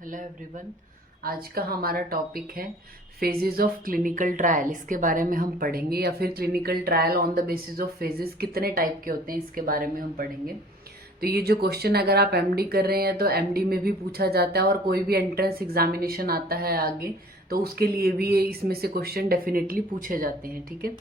Hello everyone. आज का हमारा टॉपिक है फेजेस ऑफ क्लिनिकल ट्रायल। इसके बारे में हम पढ़ेंगे, या फिर clinical trial on the basis of phases कितने टाइप के होते हैं इसके बारे में हम पढ़ेंगे। तो ये जो क्वेश्चन अगर आप एमडी कर रहे हैं तो एमडी में भी पूछा जाता है, और कोई भी एंट्रेंस एग्जामिनेशन आता है आगे तो उसके लिए भी ये इसमें से क्वेश्चन डेफिनेटली पूछे जाते हैं। ठीक है,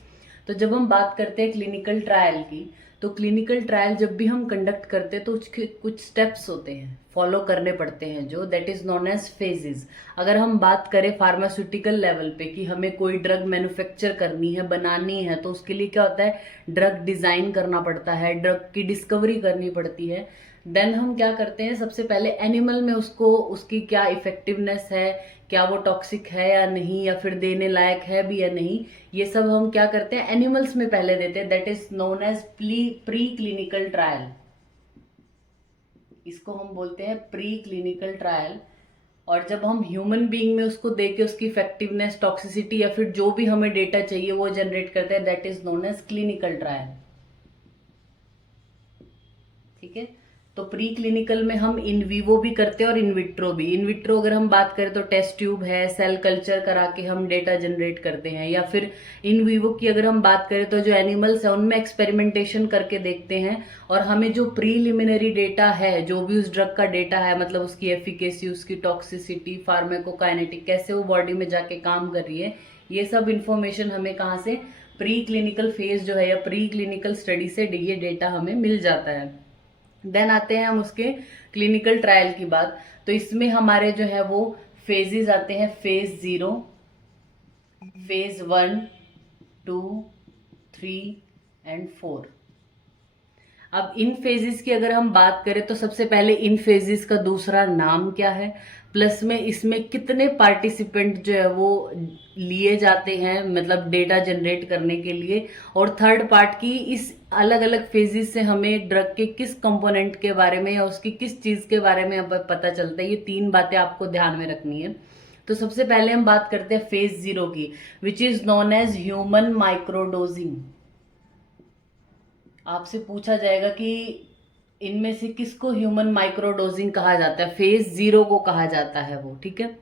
तो जब हम बात करते हैं क्लिनिकल ट्रायल की, तो क्लिनिकल ट्रायल जब भी हम कंडक्ट करते हैं तो उसके कुछ स्टेप्स होते हैं, फॉलो करने पड़ते हैं, जो that is known as phases. अगर हम बात करें फार्मास्यूटिकल लेवल पे कि हमें कोई ड्रग मैन्युफैक्चर करनी है, बनानी है, तो उसके लिए क्या होता है, ड्रग डिजाइन करना पड़ता है, ड्रग की डिस्कवरी करनी पड़ती है। देन हम क्या करते हैं, सबसे पहले एनिमल में उसको उसकी क्या इफेक्टिवनेस है, क्या वो टॉक्सिक है या नहीं, या फिर देने लायक है भी या नहीं, ये सब हम क्या करते हैं, एनिमल्स में पहले देते हैं। That is known as pre clinical trial. इसको हम बोलते हैं प्री क्लिनिकल ट्रायल। और जब हम ह्यूमन बीइंग में उसको देके उसकी इफेक्टिवनेस, टॉक्सिसिटी या फिर जो भी हमें डेटा चाहिए वो जनरेट करते हैं, that is known as clinical trial. ठीक है, तो प्री क्लिनिकल में हम इन विवो भी करते हैं और इन विट्रो भी। इन विट्रो अगर हम बात करें तो टेस्ट ट्यूब है, सेल कल्चर करा के हम डेटा जनरेट करते हैं, या फिर इन विवो की अगर हम बात करें तो जो एनिमल्स है उनमें एक्सपेरिमेंटेशन करके देखते हैं, और हमें जो प्रीलिमिनरी डेटा है, जो भी उस ड्रग का डेटा है, मतलब उसकी एफिकेसी, उसकी टॉक्सिसिटी, फार्माकोकाइनेटिक, कैसे वो बॉडी में जाके काम कर रही है, ये सब इंफॉर्मेशन हमें कहाँ से, प्री क्लिनिकल फेज जो है या प्री क्लिनिकल स्टडी से ये डेटा हमें मिल जाता है। देन आते हैं हम उसके क्लिनिकल ट्रायल की बात। तो इसमें हमारे जो है वो फेजेस आते हैं, फेज 0, फेज 1, 2, 3 एंड 4। अब इन फेजेस की अगर हम बात करें तो सबसे पहले इन फेजेस का दूसरा नाम क्या है, प्लस में इसमें कितने पार्टिसिपेंट जो है वो लिए जाते हैं, मतलब डेटा जनरेट करने के लिए, और थर्ड पार्ट की इस अलग अलग फेजेस से हमें ड्रग के किस कंपोनेंट के बारे में या उसकी किस चीज के बारे में अब पता चलता है। ये तीन बातें आपको ध्यान में रखनी है। तो सबसे पहले हम बात करते हैं फेज 0 की, which is known as human microdosing. आपसे पूछा जाएगा कि इनमें से किसको ह्यूमन माइक्रोडोजिंग कहा जाता है, फेज 0 को कहा जाता है वो। ठीक है,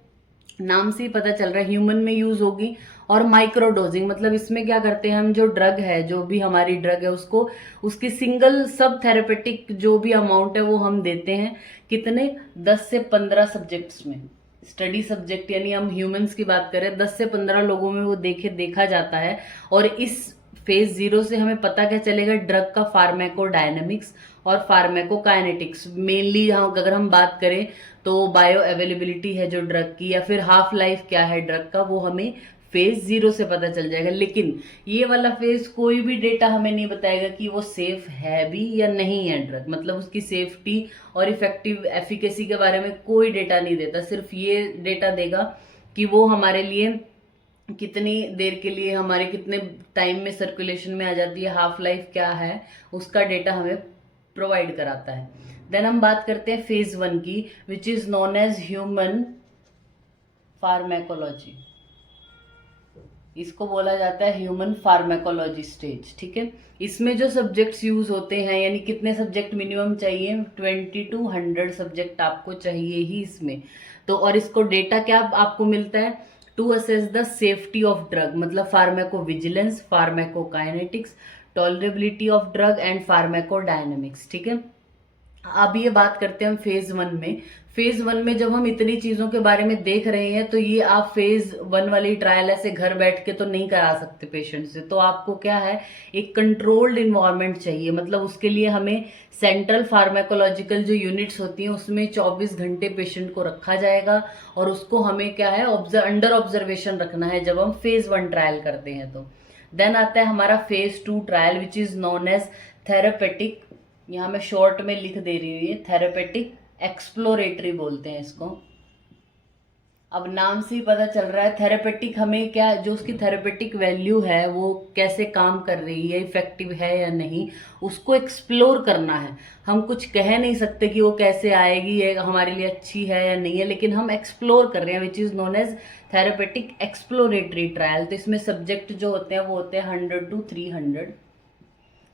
नाम से ही पता चल रहा है ह्यूमन में यूज होगी। और माइक्रोडोजिंग मतलब इसमें क्या करते हैं हम, जो ड्रग है, जो भी हमारी ड्रग है, उसको उसकी सिंगल सब थेरेपेटिक जो भी अमाउंट है वो हम देते हैं, कितने, 10 से 15 सब्जेक्ट्स में। स्टडी सब्जेक्ट यानी हम ह्यूमंस की बात करें, 10 से 15 लोगों में वो देखा जाता है। और इस फेज 0 से हमें पता क्या चलेगा, ड्रग का फार्मेकोडायनेमिक्स और फार्मेकोकाइनेटिक्स। मेनली यहाँ अगर हम बात करें तो बायो अवेलेबिलिटी है जो ड्रग की, या फिर हाफ लाइफ क्या है ड्रग का, वो हमें फेज 0 से पता चल जाएगा। लेकिन ये वाला फेज कोई भी डेटा हमें नहीं बताएगा कि वो सेफ है भी या नहीं है ड्रग, मतलब उसकी सेफ्टी और इफेक्टिव एफिकेसी के बारे में कोई डेटा नहीं देता। सिर्फ ये डेटा देगा कि वो हमारे लिए कितनी देर के लिए, हमारे कितने टाइम में सर्कुलेशन में आ जाती है, हाफ लाइफ क्या है, उसका डेटा हमें प्रोवाइड कराता है। देन हम बात करते हैं फेज 1 की, which is known as human pharmacology. इसको बोला जाता है ह्यूमन फार्मेकोलॉजी स्टेज। ठीक है, इसमें जो सब्जेक्ट्स यूज होते हैं, यानी कितने सब्जेक्ट मिनिमम चाहिए, 20 to 100 सब्जेक्ट आपको चाहिए ही इसमें। तो और इसको डेटा क्या आपको मिलता है, to assess the safety of drug, मतलब pharmacovigilance, pharmacokinetics, tolerability of drug and pharmacodynamics. ठीक है, अब ये बात करते हैं हम फेज 1 में। फेज 1 में जब हम इतनी चीजों के बारे में देख रहे हैं, तो ये आप फेज 1 वाली ट्रायल ऐसे घर बैठ के तो नहीं करा सकते पेशेंट से। तो आपको क्या है, एक कंट्रोल्ड इन्वायरमेंट चाहिए, मतलब उसके लिए हमें सेंट्रल फार्मेकोलॉजिकल जो यूनिट्स होती हैं उसमें 24 घंटे पेशेंट को रखा जाएगा, और उसको हमें क्या है, अंडर ऑब्जर्वेशन रखना है जब हम फेज 1 ट्रायल करते हैं। तो देन आता है हमारा phase 2 trial, which is known as therapeutic. यहाँ मैं शॉर्ट में लिख दे रही हूँ, ये थेरेपेटिक एक्सप्लोरेटरी बोलते हैं इसको। अब नाम से ही पता चल रहा है, थेरेपेटिक हमें क्या, जो उसकी थेरेपेटिक वैल्यू है वो कैसे काम कर रही है, इफेक्टिव है या नहीं, उसको एक्सप्लोर करना है। हम कुछ कह नहीं सकते कि वो कैसे आएगी, ये हमारे लिए अच्छी है या नहीं है, लेकिन हम एक्सप्लोर कर रहे हैं, which is known as therapeutic exploratory trial. तो इसमें सब्जेक्ट जो होते हैं वो होते हैं 100 to 300,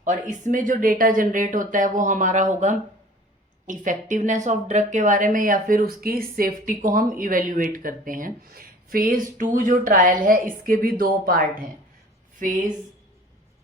और इसमें जो डेटा जनरेट होता है वो हमारा होगा इफेक्टिवनेस ऑफ ड्रग के बारे में या फिर उसकी सेफ्टी को हम इवेल्युएट करते हैं। फेज 2 जो ट्रायल है इसके भी 2 पार्ट हैं, फेज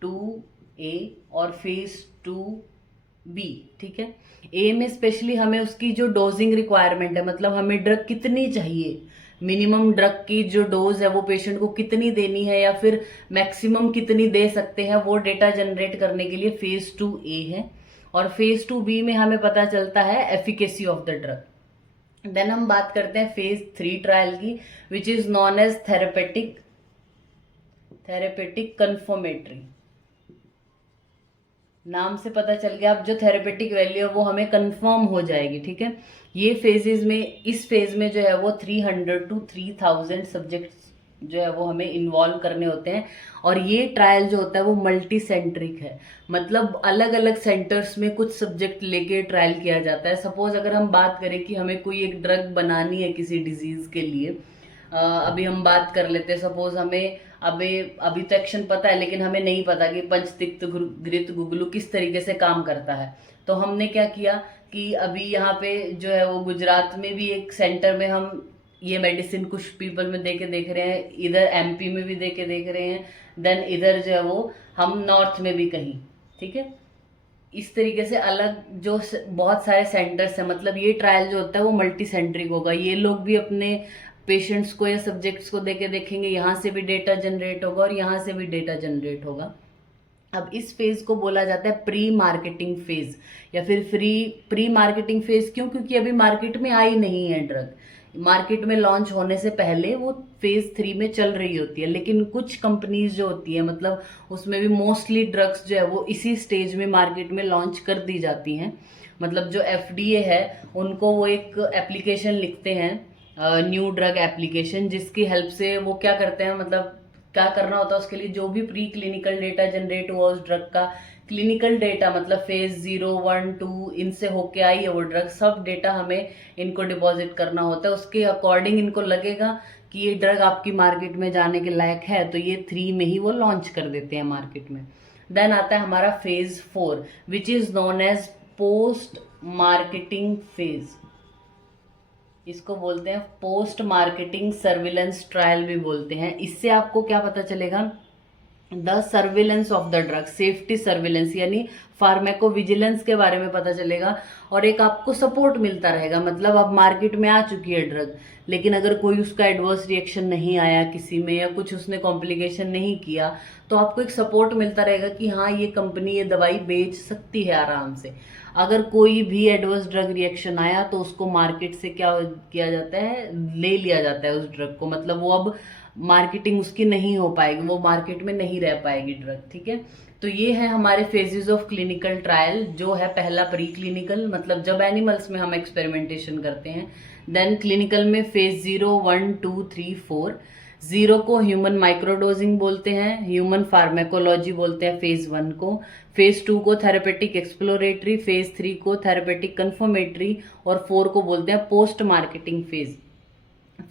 2A और फेज 2B, ठीक है। ए में स्पेशली हमें उसकी जो डोजिंग रिक्वायरमेंट है, मतलब हमें ड्रग कितनी चाहिए, मिनिमम ड्रग की जो डोज है वो पेशेंट को कितनी देनी है या फिर मैक्सिमम कितनी दे सकते हैं, वो डेटा जनरेट करने के लिए फेज 2A है। और फेज 2B में हमें पता चलता है efficacy of the drug. Then हम बात करते हैं फेज 3 ट्रायल की, which is known as therapeutic confirmatory. नाम से पता चल गया, अब जो थेरेपेटिक वैल्यू है वो हमें कंफर्म हो जाएगी, ठीक है। ये फेजेस में, इस फेज में जो है वो 300 to 3000 सब्जेक्ट्स जो है वो हमें इन्वॉल्व करने होते हैं। और ये ट्रायल जो होता है वो मल्टी सेंट्रिक है, मतलब अलग अलग सेंटर्स में कुछ सब्जेक्ट लेके ट्रायल किया जाता है। सपोज अगर हम बात करें कि हमें कोई एक ड्रग बनानी है किसी डिजीज के लिए, अभी हम बात कर लेते हैं, सपोज हमें अभी तो एक्शन पता है लेकिन हमें नहीं पता कि पंचतिक्त घृत गुगलू किस तरीके से काम करता है। तो हमने क्या किया कि अभी यहाँ पे जो है वो गुजरात में भी एक सेंटर में हम ये मेडिसिन कुछ पीपल में दे के देख रहे हैं, इधर एमपी में भी दे के देख रहे हैं, देन इधर जो है वो हम नॉर्थ में भी कहीं, ठीक है। इस तरीके से अलग जो बहुत सारे सेंटर्स हैं, मतलब ये ट्रायल जो होता है वो मल्टी सेंट्रिक होगा। ये लोग भी अपने पेशेंट्स को या सब्जेक्ट्स को देके देखेंगे, यहाँ से भी डेटा जनरेट होगा और यहाँ से भी डेटा जनरेट होगा। अब इस फेज को बोला जाता है प्री मार्केटिंग फेज या फिर प्री मार्केटिंग फेज। क्यों? क्योंकि अभी मार्केट में आई नहीं है ड्रग, मार्केट में लॉन्च होने से पहले वो फेज 3 में चल रही होती है। लेकिन कुछ कंपनीज जो होती है, मतलब उसमें भी मोस्टली ड्रग्स जो है वो इसी स्टेज में मार्केट में लॉन्च कर दी जाती हैं। मतलब जो FDA है उनको वो एक एप्लीकेशन लिखते हैं, न्यू ड्रग एप्लीकेशन, जिसकी हेल्प से वो क्या करते हैं, मतलब क्या करना होता है उसके लिए, जो भी प्री क्लिनिकल डेटा जनरेट हुआ उस ड्रग का, क्लिनिकल डेटा मतलब फेज 0, 1, 2 इनसे होके आई है वो ड्रग, सब डेटा हमें इनको डिपॉजिट करना होता है। उसके अकॉर्डिंग इनको लगेगा कि ये ड्रग आपकी मार्केट में जाने के लायक है, तो ये 3 में ही वो लॉन्च कर देते हैं मार्केट में। देन आता है हमारा phase 4 which is known as post marketing phase. इसको बोलते हैं पोस्ट मार्केटिंग सर्विलेंस ट्रायल भी बोलते हैं। इससे आपको क्या पता चलेगा, the surveillance of the drug, safety surveillance यानी फार्मेकोविजिलेंस के बारे में पता चलेगा और एक आपको सपोर्ट मिलता रहेगा। मतलब अब मार्केट में आ चुकी है ड्रग, लेकिन अगर कोई उसका एडवर्स रिएक्शन नहीं आया किसी में या कुछ उसने कॉम्प्लिकेशन नहीं किया, तो आपको एक सपोर्ट मिलता रहेगा कि हाँ ये कंपनी ये दवाई बेच सकती है आराम से। अगर कोई भी एडवर्स ड्रग रिएक्शन आया तो उसको मार्केट से क्या किया जाता है, ले लिया जाता है उस ड्रग को, मतलब वो अब मार्केटिंग उसकी नहीं हो पाएगी, वो मार्केट में नहीं रह पाएगी ड्रग, ठीक है। तो ये है हमारे फेजेस ऑफ क्लिनिकल ट्रायल। जो है पहला प्री क्लिनिकल, मतलब जब एनिमल्स में हम एक्सपेरिमेंटेशन करते हैं। देन क्लिनिकल में फेज 0, 1, 2, 3, 4। 0 को ह्यूमन माइक्रोडोजिंग बोलते हैं, ह्यूमन फार्मेकोलॉजी बोलते हैं फेज 1 को। फेज 2 को थेरेपेटिक एक्सप्लोरेटरी, फेज 3 को थेरेपेटिक कन्फर्मेटरी और 4 को बोलते हैं पोस्ट मार्केटिंग फेज।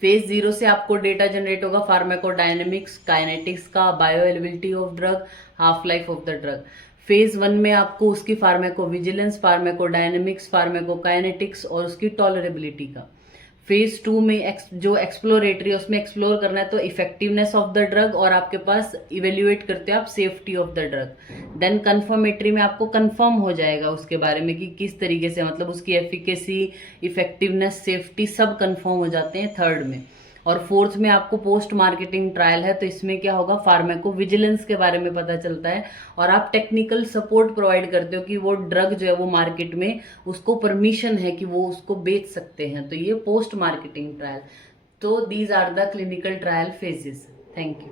फेज 0 से आपको डेटा जनरेट होगा फार्मेकोडायनेमिक्स, काइनेटिक्स का, bio availability of drug, half life of the drug. Phase 1 में आपको उसकी फार्मेकोविजिलेंस, फार्मेकोडायनेमिक्स, फार्मेकोकाइनेटिक्स और उसकी टॉलरेबिलिटी का। फेज 2 में जो एक्सप्लोरेटरी है उसमें एक्सप्लोर करना है तो इफेक्टिवनेस ऑफ द ड्रग, और आपके पास इवेल्युएट करते हो आप safety of the drug. Then confirmatory में आपको कंफर्म हो जाएगा उसके बारे में कि किस तरीके से, मतलब उसकी एफिकेसी, इफेक्टिवनेस, सेफ्टी सब कंफर्म हो जाते हैं थर्ड में। और फोर्थ में आपको पोस्ट मार्केटिंग ट्रायल है, तो इसमें क्या होगा, फार्मेको विजिलेंस के बारे में पता चलता है और आप टेक्निकल सपोर्ट प्रोवाइड करते हो कि वो ड्रग जो है वो मार्केट में उसको परमिशन है कि वो उसको बेच सकते हैं, तो ये पोस्ट मार्केटिंग ट्रायल। तो these are the clinical trial phases. Thank you.